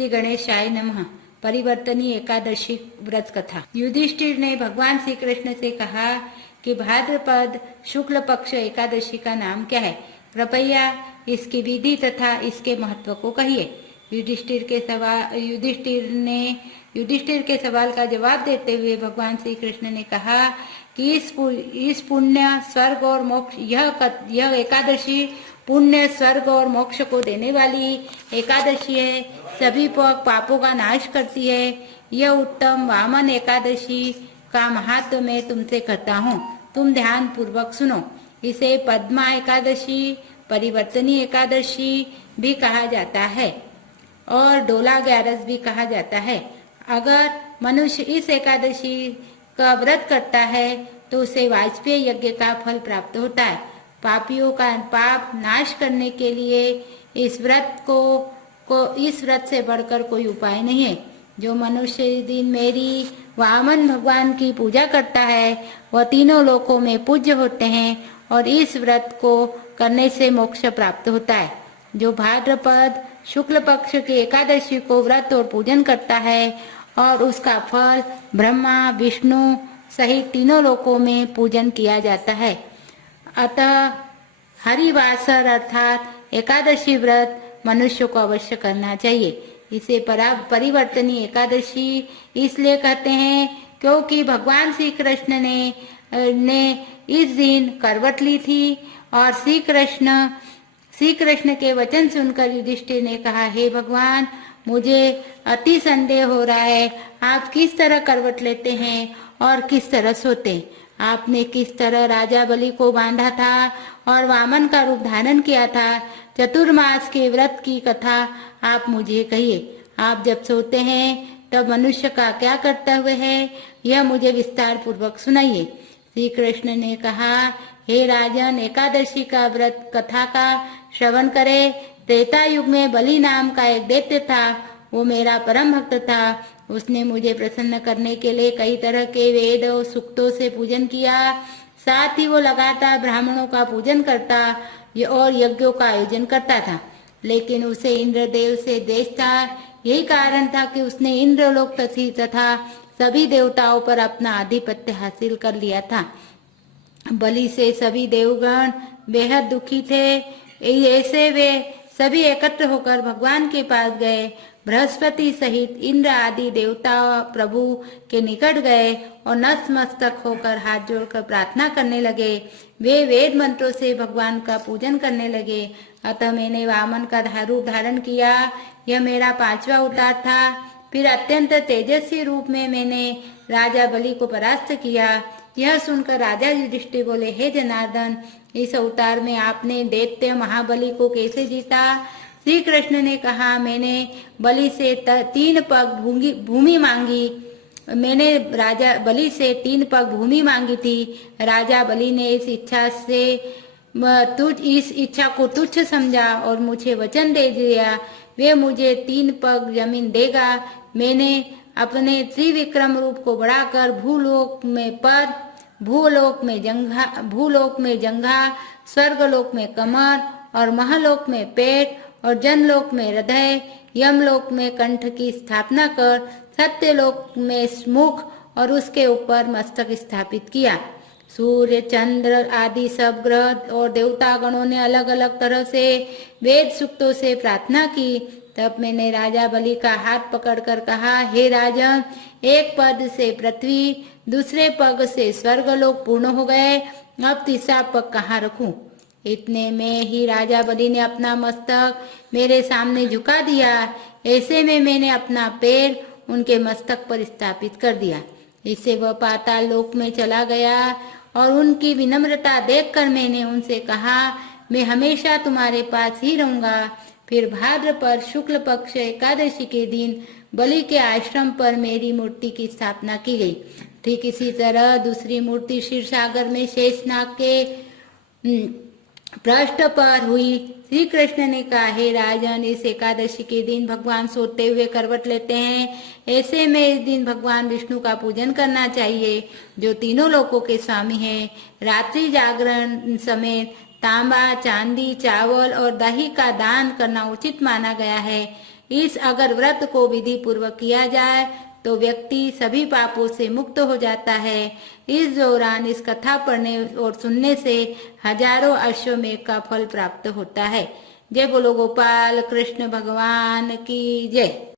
श्री गणेशाय नमः। परिवर्तनी एकादशी व्रत कथा। युधिष्ठिर ने भगवान श्री कृष्ण से कहा कि भाद्रपद शुक्ल पक्ष एकादशी का नाम क्या है? कृपया इसकी विधि तथा इसके महत्व को कहिए। युधिष्ठिर के सवाल का जवाब देते हुए भगवान श्री कृष्ण ने कहा कि इस पुण्य स्वर्ग और मोक्ष यह एकादशी पुण्य स्वर्ग और मोक्ष को देने वाली एकादशी है। सभी पापों का नाश करती है। यह उत्तम वामन एकादशी का महत्व मैं तुमसे कहता हूँ, तुम ध्यान पूर्वक सुनो। इसे पद्मा एकादशी, परिवर्तनी एकादशी भी कहा जाता है और डोला ग्यारस भी कहा जाता है। अगर मनुष्य इस एकादशी का व्रत करता है तो उसे वाजपेयी यज्ञ का फल प्राप्त होता है। पापियों का पाप नाश करने के लिए इस व्रत से बढ़कर कोई उपाय नहीं है। जो मनुष्य इस दिन मेरी वामन भगवान की पूजा करता है वह तीनों लोकों में पूज्य होते हैं और इस व्रत को करने से मोक्ष प्राप्त होता है। जो भाद्रपद शुक्ल पक्ष की एकादशी को व्रत और पूजन करता है और उसका फल ब्रह्मा विष्णु सहित तीनों लोकों में पूजन किया जाता है। अतः हरिवासर अर्थात एकादशी व्रत मनुष्य को अवश्य करना चाहिए। इसे परिवर्तनी एकादशी इसलिए कहते हैं क्योंकि भगवान श्री कृष्ण ने इस दिन करवट ली थी और श्री कृष्ण के वचन सुनकर युधिष्ठिर ने कहा, हे भगवान, मुझे अति संदेह हो रहा है, आप किस तरह करवट लेते हैं और किस तरह सोते? आपने किस तरह राजा बलि को बांधा था और वामन का रूप धारण किया था? चतुर्मास के व्रत की कथा आप मुझे कहिए। आप जब सोते हैं तब मनुष्य का क्या करते हुए है, यह मुझे विस्तार पूर्वक सुनाइए। श्री कृष्ण ने कहा, हे राजन, एकादशी का व्रत कथा का श्रवण करे। त्रेता युग में बलि नाम का एक दैत्य था। वो मेरा परम भक्त था। उसने मुझे प्रसन्न करने के लिए कई तरह के वेद और सूक्तों से पूजन किया। साथ ही वो लगातार ब्राह्मणों का पूजन करता और यज्ञों का आयोजन करता था। लेकिन उसे इंद्रदेव से द्वेष था। यही कारण था कि उसने इंद्रलोक तथा सभी देवताओं पर अपना आधिपत्य हासिल कर लिया था। बलि से सभी देवगण बेहद दुखी थे। ऐसे वे सभी एकत्र होकर भगवान के पास गए। बृहस्पति सहित इंद्र आदि देवता प्रभु के निकट गए और नतमस्तक होकर हाथ जोड़कर प्रार्थना करने लगे। वे वेद मंत्रों से भगवान का पूजन करने लगे। अतः मैंने वामन का रूप धारण किया। यह मेरा 5वां अवतार था। फिर अत्यंत तेजस्वी रूप में मैंने राजा बलि को परास्त किया। यह सुनकर राजा युधिष्ठिर बोले, हे जनार्दन, इस अवतार में आपने दैत्य महाबली को कैसे जीता? श्री कृष्ण ने कहा, मैंने बलि से 3 पग भूमि मांगी। मैंने राजा बलि से 3 पग भूमि मांगी थी। राजा बलि ने इस इच्छा को तुच्छ समझा और मुझे वचन दे दिया, वे मुझे 3 पग जमीन देगा। मैंने अपने त्रिविक्रम रूप को बढ़ाकर भूलोक में पद, भूलोक में जंघा, स्वर्गलोक में कमर और महलोक में पेट और जनलोक में हृदय, यमलोक में कंठ की स्थापना कर सत्यलोक में मुख और उसके ऊपर मस्तक स्थापित किया। सूर्य चंद्र आदि सब ग्रह और देवतागणों ने अलग अलग तरह से वेद सूक्तों से प्रार्थना की। तब मैंने राजा बलि का हाथ पकड़कर कहा, हे राजन, एक पद से पृथ्वी, दूसरे पग से स्वर्गलोक पूर्ण हो गए। अब तीसरा पग कहाँ रखूं? इतने में ही राजा बलि ने अपना मस्तक मेरे सामने झुका दिया। ऐसे में मैंने अपना पैर उनके मस्तक पर स्थापित कर दिया। इससे वह पाताल लोक में चला गया और उनकी विनम्रता देखकर मैंने उनसे कहा, मैं हमेशा तुम्हारे पास ही रहूंगा। फिर भाद्रपद शुक्ल पक्ष एकादशी के दिन बलि के आश्रम पर मेरी मूर्ति की स्थापना की गई। ठीक इसी तरह दूसरी मूर्ति क्षीर सागर में शेषनाग के पृष्ठ पर हुई। श्री कृष्ण ने कहा, हे राजन, इस एकादशी के दिन भगवान सोते हुए करवट लेते हैं। ऐसे में इस दिन भगवान विष्णु का पूजन करना चाहिए, जो तीनों लोकों के स्वामी हैं। रात्रि जागरण समेत तांबा, चांदी, चावल और दही का दान करना उचित माना गया है। इस अगर व्रत को विधि पूर्वक किया जाए तो व्यक्ति सभी पापों से मुक्त हो जाता है। इस दौरान इस कथा पढ़ने और सुनने से हजारों अश्वमेघ का फल प्राप्त होता है। जय बोलो गोपाल कृष्ण भगवान की जय।